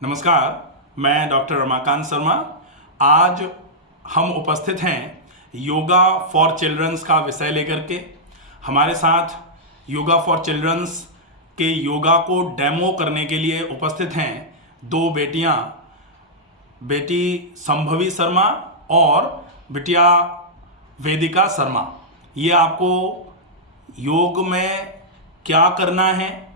नमस्कार, मैं डॉक्टर रमाकांत शर्मा। आज हम उपस्थित हैं योगा फॉर चिल्ड्रंस का विषय लेकर के। हमारे साथ योगा फॉर चिल्ड्रंस के योगा को डेमो करने के लिए उपस्थित हैं दो बेटियां, बेटी संभवी शर्मा और बिटिया वेदिका शर्मा। ये आपको योग में क्या करना है,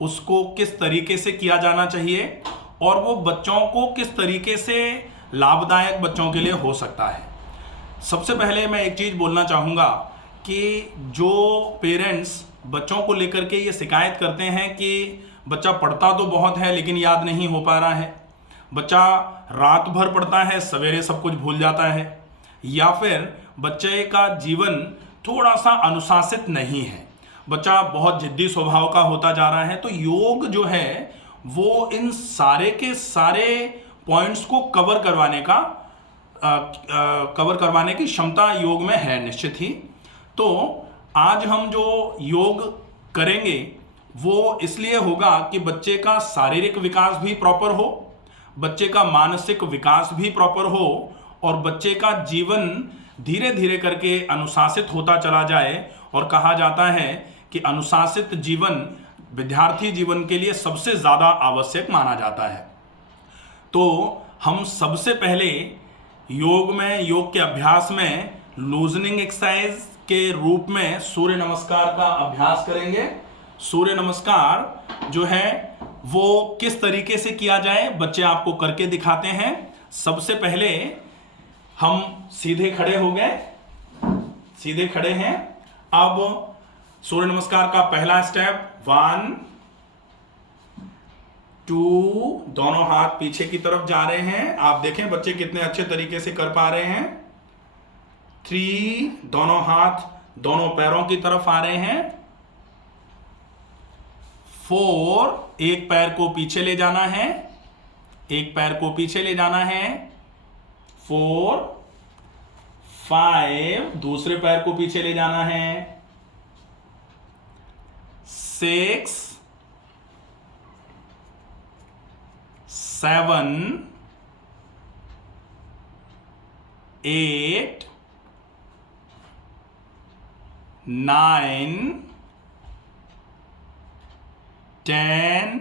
उसको किस तरीके से किया जाना चाहिए और वो बच्चों को किस तरीके से लाभदायक बच्चों के लिए हो सकता है। सबसे पहले मैं एक चीज़ बोलना चाहूँगा कि जो पेरेंट्स बच्चों को लेकर के ये शिकायत करते हैं कि बच्चा पढ़ता तो बहुत है लेकिन याद नहीं हो पा रहा है, बच्चा रात भर पढ़ता है सवेरे सब कुछ भूल जाता है, या फिर बच्चे का जीवन थोड़ा सा अनुशासित नहीं है, बच्चा बहुत जिद्दी स्वभाव का होता जा रहा है, तो योग जो है वो इन सारे के सारे पॉइंट्स को कवर करवाने की क्षमता योग में है निश्चित ही। तो आज हम जो योग करेंगे वो इसलिए होगा कि बच्चे का शारीरिक विकास भी प्रॉपर हो, बच्चे का मानसिक विकास भी प्रॉपर हो और बच्चे का जीवन धीरे धीरे करके अनुशासित होता चला जाए। और कहा जाता है कि अनुशासित जीवन विद्यार्थी जीवन के लिए सबसे ज़्यादा आवश्यक माना जाता है। तो हम सबसे पहले योग के अभ्यास में लूजनिंग एक्सरसाइज के रूप में सूर्य नमस्कार का अभ्यास करेंगे। सूर्य नमस्कार जो है वो किस तरीके से किया जाए बच्चे आपको करके दिखाते हैं। सबसे पहले हम सीधे खड़े हो गए, सीधे खड़े हैं। अब सूर्य नमस्कार का पहला स्टेप 1 2, दोनों हाथ पीछे की तरफ जा रहे हैं। आप देखें बच्चे कितने अच्छे तरीके से कर पा रहे हैं। 3, दोनों हाथ दोनों पैरों की तरफ आ रहे हैं। 4, एक पैर को पीछे ले जाना है, एक पैर को पीछे ले जाना है। 4 5, दूसरे पैर को पीछे ले जाना है। 6 7 8 9 10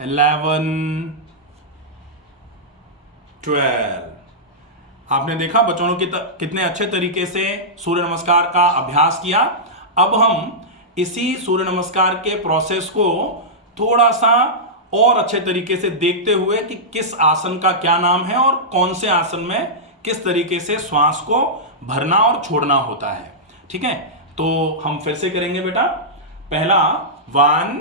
11 12। आपने देखा बच्चों ने कितने अच्छे तरीके से सूर्य नमस्कार का अभ्यास किया। अब हम इसी सूर्य नमस्कार के प्रोसेस को थोड़ा सा और अच्छे तरीके से देखते हुए कि किस आसन का क्या नाम है और कौन से आसन में किस तरीके से श्वास को भरना और छोड़ना होता है। ठीक है, तो हम फिर से करेंगे बेटा। पहला 1,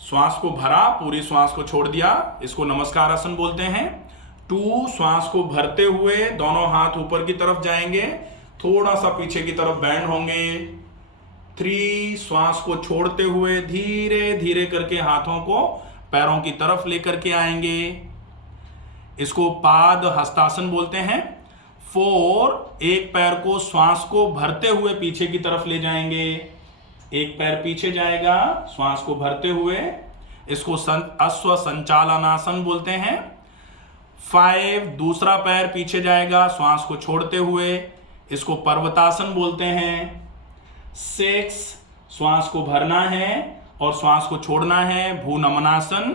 श्वास को भरा, पूरी श्वास को छोड़ दिया, इसको नमस्कार आसन बोलते हैं। 2, श्वास को भरते हुए दोनों हाथ ऊपर की तरफ जाएंगे, थोड़ा सा पीछे की तरफ बैंड होंगे। 3, श्वास को छोड़ते हुए धीरे धीरे करके हाथों को पैरों की तरफ लेकर के आएंगे, इसको पाद हस्तासन बोलते हैं। 4, एक पैर को श्वास को भरते हुए पीछे की तरफ ले जाएंगे, एक पैर पीछे जाएगा श्वास को भरते हुए, इसको अश्व संचालनासन बोलते हैं। 5, दूसरा पैर पीछे जाएगा श्वास को छोड़ते हुए, इसको पर्वतासन बोलते हैं। 6, श्वास को भरना है और श्वास को छोड़ना है, भूनमनासन।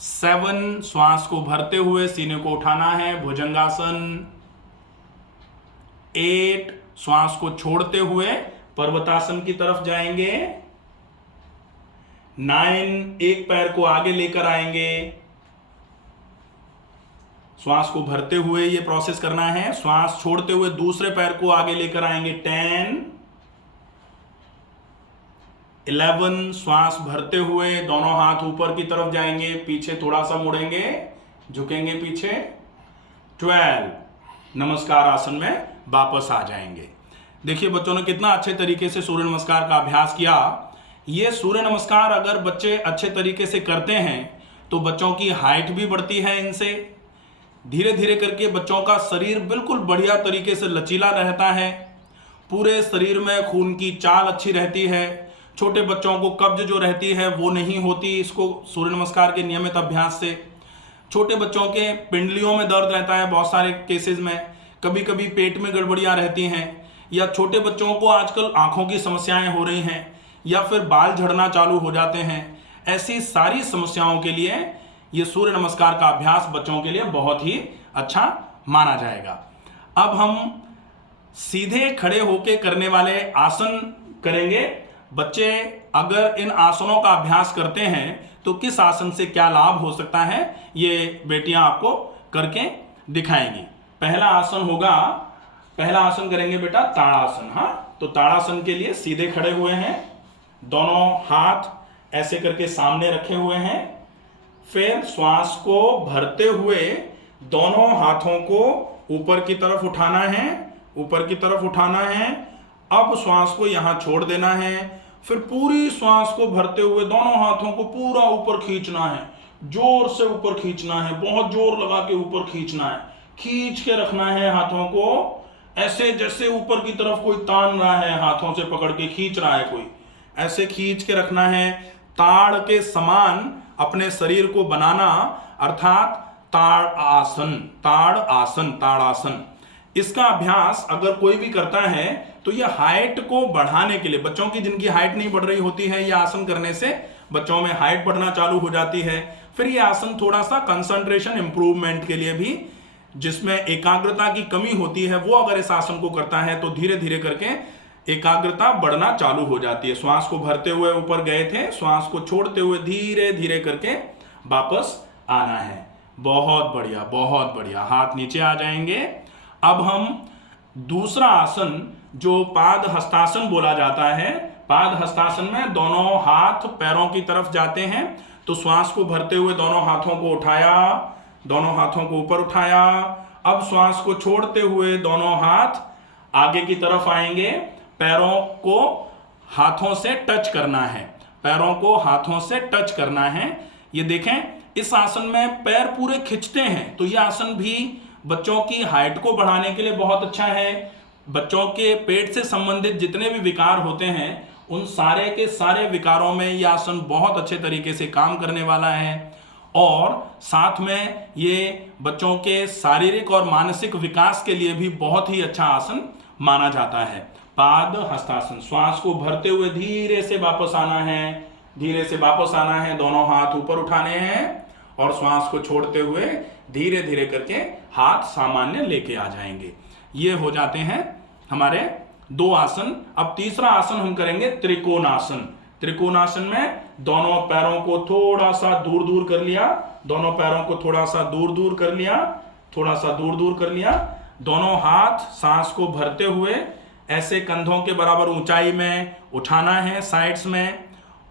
7, श्वास को भरते हुए सीने को उठाना है, भुजंगासन। 8, श्वास को छोड़ते हुए पर्वतासन की तरफ जाएंगे। 9, एक पैर को आगे लेकर आएंगे, श्वास को भरते हुए ये प्रोसेस करना है, श्वास छोड़ते हुए दूसरे पैर को आगे लेकर आएंगे। 10, 11, श्वास भरते हुए दोनों हाथ ऊपर की तरफ जाएंगे, पीछे थोड़ा सा मुड़ेंगे, झुकेंगे पीछे। 12, नमस्कार आसन में वापस आ जाएंगे। देखिए बच्चों ने कितना अच्छे तरीके से सूर्य नमस्कार का अभ्यास किया। ये सूर्य नमस्कार अगर बच्चे अच्छे तरीके से करते हैं तो बच्चों की हाइट भी बढ़ती है, इनसे धीरे धीरे करके बच्चों का शरीर बिल्कुल बढ़िया तरीके से लचीला रहता है, पूरे शरीर में खून की चाल अच्छी रहती है, छोटे बच्चों को कब्ज जो रहती है वो नहीं होती इसको सूर्य नमस्कार के नियमित अभ्यास से। छोटे बच्चों के पिंडलियों में दर्द रहता है बहुत सारे केसेस में, कभी कभी पेट में गड़बड़ियां रहती हैं, या छोटे बच्चों को आजकल आंखों की समस्याएं हो रही हैं, या फिर बाल झड़ना चालू हो जाते हैं। ऐसी सारी समस्याओं के लिए ये सूर्य नमस्कार का अभ्यास बच्चों के लिए बहुत ही अच्छा माना जाएगा। अब हम सीधे खड़े होकर करने वाले आसन करेंगे। बच्चे अगर इन आसनों का अभ्यास करते हैं तो किस आसन से क्या लाभ हो सकता है ये बेटियां आपको करके दिखाएंगी। पहला आसन करेंगे बेटा ताड़ासन। हाँ, तो ताड़ासन के लिए सीधे खड़े हुए हैं, दोनों हाथ ऐसे करके सामने रखे हुए हैं। फिर श्वास को भरते हुए दोनों हाथों को ऊपर की तरफ उठाना है, ऊपर की तरफ उठाना है। अब श्वास को यहां छोड़ देना है। फिर पूरी श्वास को भरते हुए दोनों हाथों को पूरा ऊपर खींचना है, जोर से ऊपर खींचना है, बहुत जोर लगा के ऊपर खींचना है, खींच के रखना है हाथों को, ऐसे जैसे ऊपर की तरफ कोई तान रहा है, हाथों से पकड़ के खींच रहा है कोई, ऐसे खींच के रखना है। ताड़ के समान अपने शरीर को बनाना, अर्थात ताड़ासन। इसका अभ्यास अगर कोई भी करता है तो यह हाइट को बढ़ाने के लिए, बच्चों की जिनकी हाइट नहीं बढ़ रही होती है, यह आसन करने से बच्चों में हाइट बढ़ना चालू हो जाती है। फिर यह आसन थोड़ा सा कंसंट्रेशन इंप्रूवमेंट के लिए भी, जिसमें एकाग्रता की कमी होती है, वो अगर इस आसन को करता है तो धीरे धीरे करके एकाग्रता बढ़ना चालू हो जाती है। श्वास को भरते हुए ऊपर गए थे, श्वास को छोड़ते हुए धीरे धीरे करके वापस आना है। बहुत बढ़िया, बहुत बढ़िया। हाथ नीचे आ जाएंगे। अब हम दूसरा आसन जो पाद हस्तासन बोला जाता है, पाद हस्तासन में दोनों हाथ पैरों की तरफ जाते हैं। तो श्वास को भरते हुए दोनों हाथों को उठाया, दोनों हाथों को ऊपर उठाया। अब श्वास को छोड़ते हुए दोनों हाथ आगे की तरफ आएंगे। पैरों को हाथों से टच करना है, पैरों को हाथों से टच करना है। ये देखें, इस आसन में पैर पूरे खिंचते हैं, तो यह आसन भी बच्चों की हाइट को बढ़ाने के लिए बहुत अच्छा है। बच्चों के पेट से संबंधित जितने भी विकार होते हैं उन सारे के सारे विकारों में यह आसन बहुत अच्छे तरीके से काम करने वाला है, और साथ में ये बच्चों के शारीरिक और मानसिक विकास के लिए भी बहुत ही अच्छा आसन माना जाता है। पाद हस्तासन। श्वास को भरते हुए धीरे से वापस आना है, धीरे से वापस आना है, दोनों हाथ ऊपर उठाने हैं, और श्वास को छोड़ते हुए धीरे धीरे करके हाथ सामान्य लेके आ जाएंगे। ये हो जाते हैं हमारे दो आसन। अब तीसरा आसन हम करेंगे त्रिकोणासन। त्रिकोणासन में दोनों पैरों को थोड़ा सा दूर दूर कर लिया, दोनों पैरों को थोड़ा सा दूर दूर कर लिया, थोड़ा सा दूर दूर कर लिया। दोनों हाथ सांस को भरते हुए ऐसे कंधों के बराबर ऊंचाई में उठाना है साइड्स में,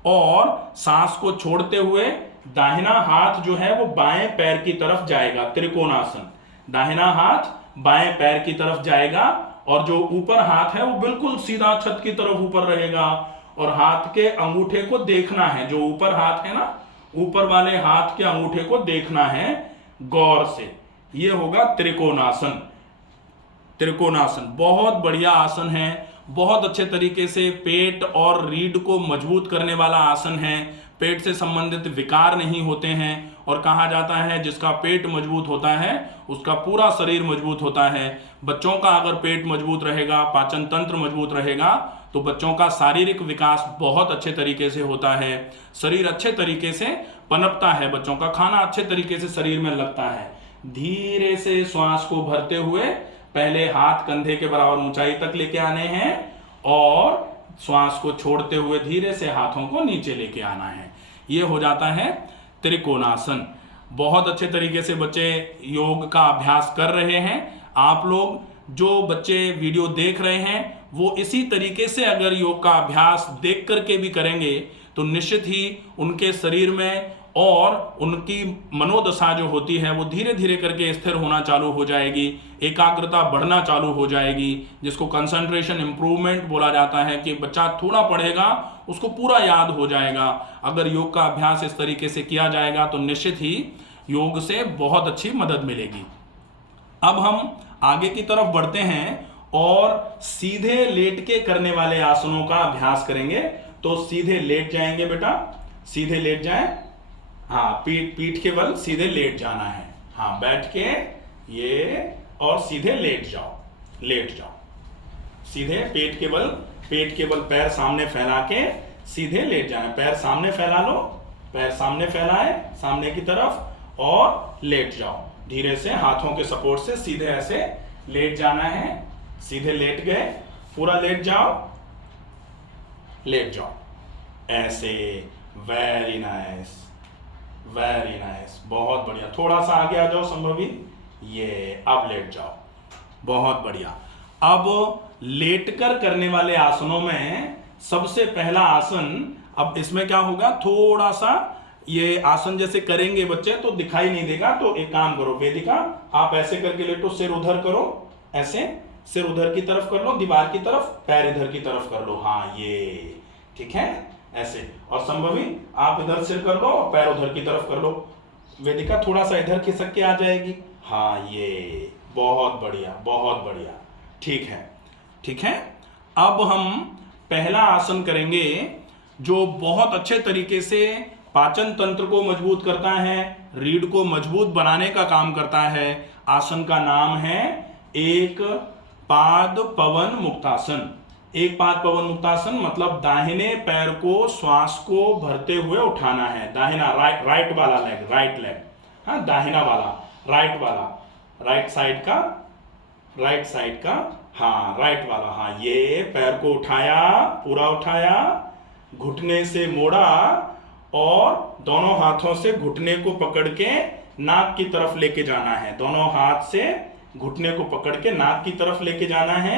और सांस को छोड़ते हुए दाहिना हाथ जो है वो बाएं पैर की तरफ जाएगा। त्रिकोणासन, दाहिना हाथ बाएं पैर की तरफ जाएगा, और जो ऊपर हाथ है वो बिल्कुल सीधा छत की तरफ ऊपर रहेगा, और हाथ के अंगूठे को देखना है, जो ऊपर हाथ है ना, ऊपर वाले हाथ के अंगूठे को देखना है गौर से। ये होगा त्रिकोणासन। त्रिकोणासन बहुत बढ़िया आसन है, बहुत अच्छे तरीके से पेट और रीढ़ को मजबूत करने वाला आसन है। पेट से संबंधित विकार नहीं होते हैं, और कहा जाता है जिसका पेट मजबूत होता है उसका पूरा शरीर मजबूत होता है। बच्चों का अगर पेट मजबूत रहेगा, पाचन तंत्र मजबूत रहेगा, तो बच्चों का शारीरिक विकास बहुत अच्छे तरीके से होता है, शरीर अच्छे तरीके से पनपता है, बच्चों का खाना अच्छे तरीके से शरीर में लगता है। धीरे से श्वास को भरते हुए पहले हाथ कंधे के बराबर ऊंचाई तक लेके आने हैं, और श्वास को छोड़ते हुए धीरे से हाथों को नीचे लेके आना है। ये हो जाता है त्रिकोणासन। बहुत अच्छे तरीके से बच्चे योग का अभ्यास कर रहे हैं। आप लोग जो बच्चे वीडियो देख रहे हैं वो इसी तरीके से अगर योग का अभ्यास देख करके भी करेंगे तो निश्चित ही उनके शरीर में और उनकी मनोदशा जो होती है वो धीरे धीरे करके स्थिर होना चालू हो जाएगी, एकाग्रता बढ़ना चालू हो जाएगी, जिसको कंसंट्रेशन इंप्रूवमेंट बोला जाता है कि बच्चा थोड़ा पढ़ेगा उसको पूरा याद हो जाएगा। अगर योग का अभ्यास इस तरीके से किया जाएगा तो निश्चित ही योग से बहुत अच्छी मदद मिलेगी। अब हम आगे की तरफ बढ़ते हैं और सीधे लेट के करने वाले आसनों का अभ्यास करेंगे। तो सीधे लेट जाएंगे बेटा, सीधे लेट जाएं। हाँ, पीठ के बल सीधे लेट जाना है। हाँ, बैठ के ये और सीधे लेट जाओ, लेट जाओ सीधे। पेट के बल पैर सामने फैला के सीधे लेट जाना है। पैर सामने फैला लो, पैर सामने फैलाए सामने की तरफ और लेट जाओ। धीरे से हाथों के सपोर्ट से सीधे ऐसे लेट जाना है। सीधे लेट गए, पूरा लेट जाओ, लेट जाओ ऐसे। वेरी नाइस, वेरी नाइस, बहुत बढ़िया। थोड़ा सा आगे आ जाओ संभवी, ये अब लेट जाओ, बहुत बढ़िया। अब लेटकर करने वाले आसनों में सबसे पहला आसन, अब इसमें क्या होगा, थोड़ा सा ये आसन जैसे करेंगे बच्चे तो दिखाई नहीं देगा, तो एक काम करो वेदिका, आप ऐसे करके लेटो, सिर उधर करो, ऐसे सिर उधर की तरफ कर लो, दीवार की तरफ, पैर इधर की तरफ कर लो। हाँ, ये ठीक है, ऐसे। और संभवी आप इधर सिर कर लो और पैर उधर की तरफ कर लो। वेदिका थोड़ा सा इधर खिसक के आ जाएगी। हाँ, ये बहुत बढ़िया, बहुत बढ़िया, ठीक है, ठीक है। अब हम पहला आसन करेंगे जो बहुत अच्छे तरीके से पाचन तंत्र को मजबूत करता है, रीढ़ को मजबूत बनाने का काम करता है। आसन का नाम है एक पाद पवन मुक्तासन। एक पाद पवन मुक्तासन मतलब दाहिने पैर को श्वास को भरते हुए उठाना है। दाहिना, राइट वाला लेग, राइट लेग, हाँ दाहिना वाला, राइट वाला, राइट साइड का, राइट साइड का, हाँ राइट वाला। हाँ, ये पैर को उठाया, पूरा उठाया, घुटने से मोड़ा और दोनों हाथों से घुटने को पकड़ के नाक की तरफ लेके जाना है। दोनों हाथ से घुटने को पकड़ के नाक की तरफ लेके जाना है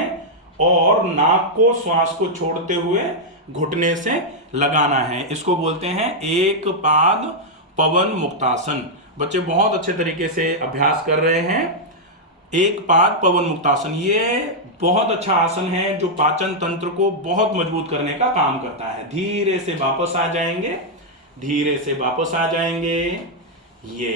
और नाक को श्वास को छोड़ते हुए घुटने से लगाना है। इसको बोलते हैं एक पाद पवन मुक्तासन। बच्चे बहुत अच्छे तरीके से अभ्यास कर रहे हैं। एक पाद पवन मुक्तासन ये बहुत अच्छा आसन है जो पाचन तंत्र को बहुत मजबूत करने का काम करता है। धीरे से वापस आ जाएंगे, धीरे से वापस आ जाएंगे। ये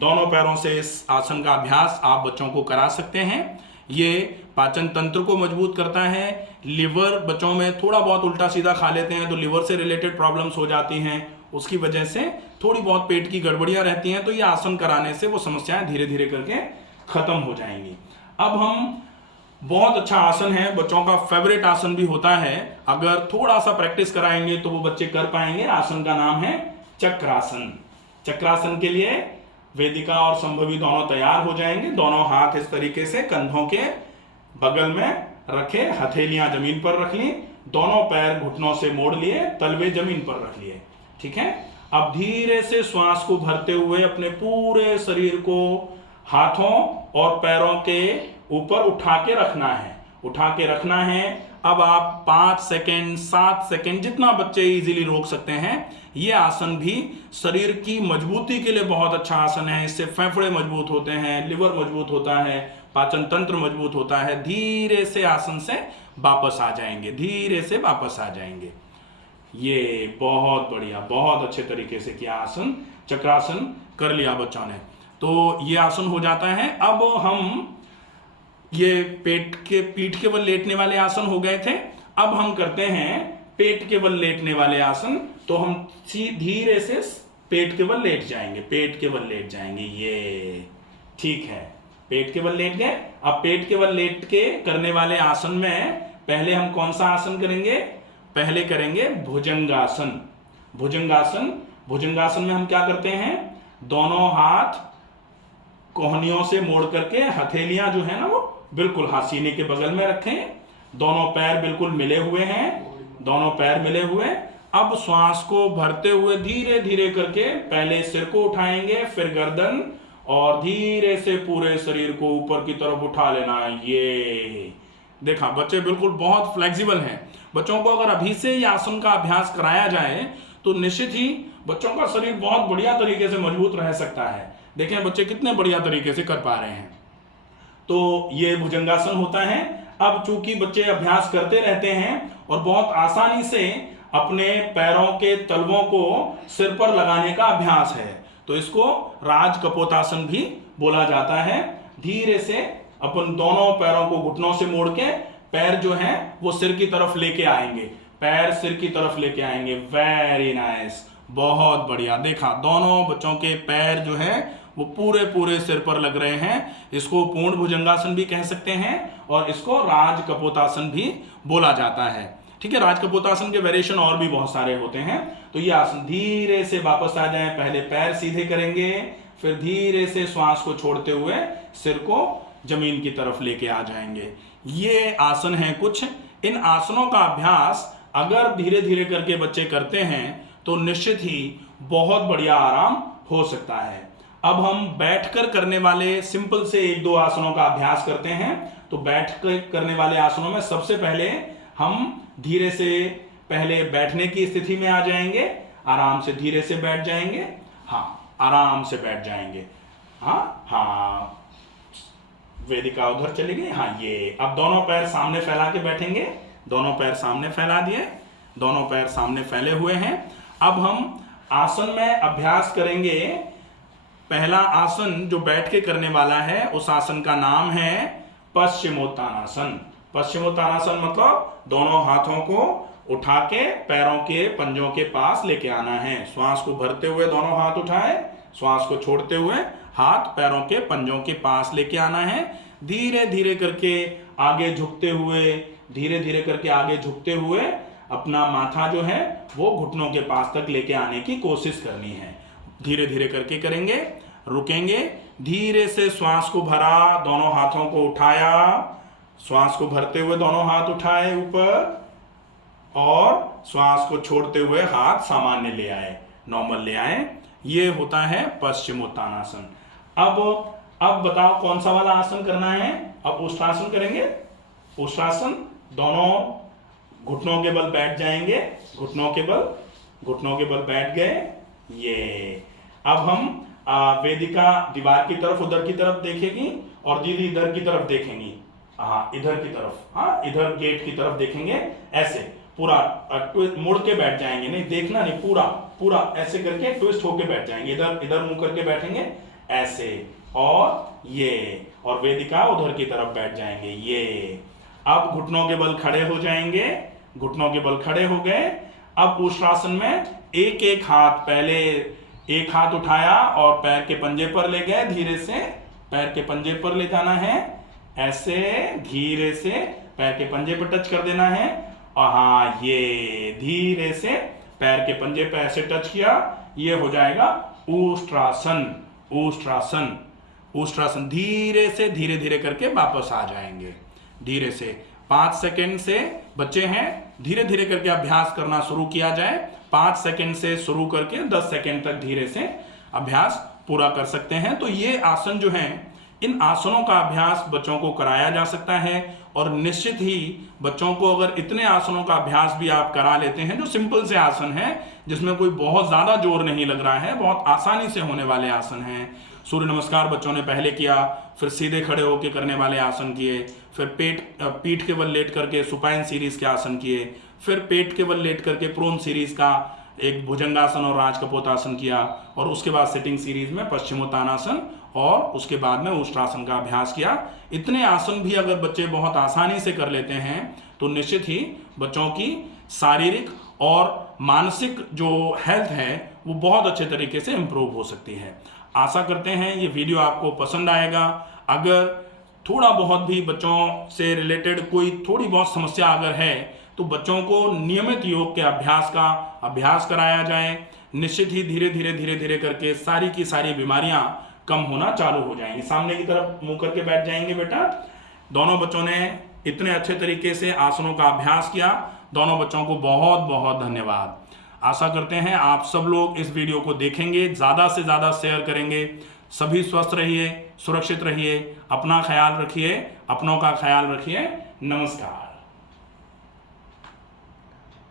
दोनों पैरों से इस आसन का अभ्यास आप बच्चों को करा सकते हैं। ये पाचन तंत्र को मजबूत करता है। लिवर बच्चों में थोड़ा बहुत उल्टा सीधा खा लेते हैं तो लिवर से रिलेटेड प्रॉब्लम्स हो जाती हैं, उसकी वजह से थोड़ी बहुत पेट की गड़बड़ियां रहती हैं, तो ये आसन कराने से वो समस्याएं धीरे धीरे करके खत्म हो जाएंगी। अब हम बहुत अच्छा आसन है, बच्चों का फेवरेट आसन भी होता है, अगर थोड़ा सा प्रैक्टिस कराएंगे तो वो बच्चे कर पाएंगे। आसन का नाम है चक्रासन। चक्रासन के लिए वेदिका और संभवी दोनों तैयार हो जाएंगे। दोनों हाथ इस तरीके से कंधों के बगल में रखे, हथेलियां जमीन पर रख ली, दोनों पैर घुटनों से मोड़ लिए, तलवे जमीन पर रख लिए, ठीक है। अब धीरे से श्वास को भरते हुए अपने पूरे शरीर को हाथों और पैरों के ऊपर उठा के रखना है, उठा के रखना है। अब आप 5 सेकेंड 7 सेकेंड जितना बच्चे इजीली रोक सकते हैं। ये आसन भी शरीर की मजबूती के लिए बहुत अच्छा आसन है। इससे फेफड़े मजबूत होते हैं, लिवर मजबूत होता है, पाचन तंत्र मजबूत होता है। धीरे से आसन से वापस आ जाएंगे, धीरे से वापस आ जाएंगे। ये बहुत बढ़िया, बहुत अच्छे तरीके से किया आसन। चक्रासन कर लिया बच्चों ने, तो ये आसन हो जाता है। अब हम ये पीठ के बल लेटने वाले आसन हो गए थे। अब हम करते हैं पेट के बल लेटने वाले आसन। तो हम धीरे से पेट के बल लेट जाएंगे, पेट के बल लेट जाएंगे, ये ठीक है। पेट के बल लेट गए। अब पेट के बल लेट के करने वाले आसन में पहले हम कौन सा आसन करेंगे? पहले करेंगे भुजंगासन। भुजंगासन, भुजंगासन में हम क्या करते हैं, दोनों हाथ कोहनियों से मोड़ करके हथेलियां जो है ना वो बिल्कुल हाथ सीने के बगल में रखें। दोनों पैर बिल्कुल मिले हुए हैं, दोनों पैर मिले हुए। अब श्वास को भरते हुए धीरे धीरे करके पहले सिर को उठाएंगे, फिर गर्दन, और धीरे से पूरे शरीर को ऊपर की तरफ उठा लेना है। ये देखा बच्चे बिल्कुल बहुत फ्लेक्सिबल हैं। बच्चों को अगर अभी से ये आसन का अभ्यास कराया जाए तो निश्चित ही बच्चों का शरीर बहुत बढ़िया तरीके से मजबूत रह सकता है। देखें बच्चे कितने बढ़िया तरीके से कर पा रहे हैं। तो ये भुजंगासन होता है। अब चूंकि बच्चे अभ्यास करते रहते हैं और बहुत आसानी से अपने पैरों के तलवों को सिर पर लगाने का अभ्यास है, तो इसको राज कपोतासन भी बोला जाता है। धीरे से अपन दोनों पैरों को घुटनों से मोड़ के पैर जो है वो सिर की तरफ लेके आएंगे। पैर सिर की तरफ लेके आएंगे, वेरी नाइस, बहुत बढ़िया। देखा दोनों बच्चों के पैर जो है वो पूरे पूरे सिर पर लग रहे हैं। इसको पूर्ण भुजंगासन भी कह सकते हैं और इसको राज कपोतासन भी बोला जाता है। ठीक है, राज कपोतासन के वेरिएशन और भी बहुत सारे होते हैं। तो ये आसन धीरे से वापस आ जाए, पहले पैर सीधे करेंगे, फिर धीरे से श्वास को छोड़ते हुए सिर को जमीन की तरफ लेके आ जाएंगे। ये आसन है कुछ। इन आसनों का अभ्यास अगर धीरे धीरे करके बच्चे करते हैं तो निश्चित ही बहुत बढ़िया आराम हो सकता है। अब हम बैठकर करने वाले सिंपल से 1-2 आसनों का अभ्यास करते हैं। तो बैठकर करने वाले आसनों में सबसे पहले हम धीरे से पहले बैठने की स्थिति में आ जाएंगे, आराम से धीरे से बैठ जाएंगे। हाँ, आराम से बैठ जाएंगे। हाँ हाँ, वेदिका उधर चली गई। हाँ, ये अब दोनों पैर सामने फैला के बैठेंगे। दोनों पैर सामने फैला दिए, दोनों पैर सामने फैले हुए हैं। अब हम आसन में अभ्यास करेंगे। पहला आसन जो बैठ के करने वाला है उस आसन का नाम है पश्चिमोत्तानासन। पश्चिमोत्तानासन मतलब दोनों हाथों को उठा के पैरों के पंजों के पास लेके आना है। श्वास को भरते हुए दोनों हाथ उठाए, श्वास को छोड़ते हुए हाथ पैरों के पंजों के पास लेके आना है। धीरे धीरे करके आगे झुकते हुए, धीरे धीरे करके आगे झुकते हुए अपना माथा जो है वो घुटनों के पास तक लेके आने की कोशिश करनी है। धीरे धीरे करके करेंगे, रुकेंगे, धीरे से श्वास को भरा, दोनों हाथों को उठाया, श्वास को भरते हुए दोनों हाथ उठाए ऊपर और श्वास को छोड़ते हुए हाथ सामान्य ले आए, नॉर्मल ले आए। ये होता है पश्चिमोत्तानासन। अब बताओ कौन सा वाला आसन करना है। अब उष्ट्रासन करेंगे। उष्ट्रासन, दोनों घुटनों के बल बैठ जाएंगे, घुटनों के बल बैठ गए। ये अब हम वेदिका दीवार की तरफ, उधर की तरफ देखेगी और दीदी इधर की तरफ देखेंगी। हाँ, इधर की तरफ, हाँ इधर गेट की तरफ देखेंगे। ऐसे पूरा मुड़ के बैठ जाएंगे, नहीं देखना नहीं, पूरा पूरा ऐसे करके ट्विस्ट होके बैठ जाएंगे। इधर इधर मुंह करके बैठेंगे ऐसे, और ये, और वेदिका उधर की तरफ बैठ जाएंगे। ये अब घुटनों के बल खड़े हो जाएंगे, घुटनों के बल खड़े हो गए। अब उष्ट्रासन में एक एक हाथ, पहले एक हाथ उठाया और पैर के पंजे पर ले गए, धीरे से पैर के पंजे पर ले जाना है, ऐसे धीरे से पैर के पंजे पर टच कर देना है। और हाँ, ये धीरे से पैर के पंजे पर ऐसे टच किया, ये हो जाएगा उष्ट्रासन। उष्ट्रासन, उष्ट्रासन। धीरे से धीरे धीरे करके वापस आ जाएंगे। धीरे से 5 सेकंड से बच्चे हैं, धीरे धीरे करके अभ्यास करना शुरू किया जाए। 5 सेकंड से शुरू करके 10 सेकंड तक धीरे से अभ्यास पूरा कर सकते हैं। तो ये आसन जो हैं, इन आसनों का अभ्यास बच्चों को कराया जा सकता है। और निश्चित ही बच्चों को अगर इतने आसनों का अभ्यास भी आप करा लेते हैं, जो सिंपल से आसन है, जिसमें कोई बहुत ज़्यादा जोर नहीं लग रहा है, बहुत आसानी से होने वाले आसन हैं। सूर्य नमस्कार बच्चों ने पहले किया, फिर सीधे खड़े होकर करने वाले आसन किए, फिर पीठ के बल लेट करके सुपाइन सीरीज के आसन किए, फिर पेट के बल लेट करके प्रोन सीरीज का एक भुजंगासन और राजकपोतासन किया, और उसके बाद सिटिंग सीरीज में पश्चिमोत्तानासन, और उसके बाद में उष्ट्रासन का अभ्यास किया। इतने आसन भी अगर बच्चे बहुत आसानी से कर लेते हैं तो निश्चित ही बच्चों की शारीरिक और मानसिक जो हेल्थ है वो बहुत अच्छे तरीके से इम्प्रूव हो सकती है। आशा करते हैं ये वीडियो आपको पसंद आएगा। अगर थोड़ा बहुत भी बच्चों से रिलेटेड कोई थोड़ी बहुत समस्या अगर है तो बच्चों को नियमित योग के अभ्यास का अभ्यास कराया जाए। निश्चित ही धीरे धीरे करके सारी की सारी बीमारियां कम होना चालू हो जाएंगी। सामने की तरफ मुंह करके बैठ जाएंगे बेटा। दोनों बच्चों ने इतने अच्छे तरीके से आसनों का अभ्यास किया, दोनों बच्चों को बहुत बहुत धन्यवाद। आशा करते हैं आप सब लोग इस वीडियो को देखेंगे, ज़्यादा से ज़्यादा शेयर करेंगे। सभी स्वस्थ रहिए, सुरक्षित रहिए, अपना ख्याल रखिए, अपनों का ख्याल रखिए। नमस्कार।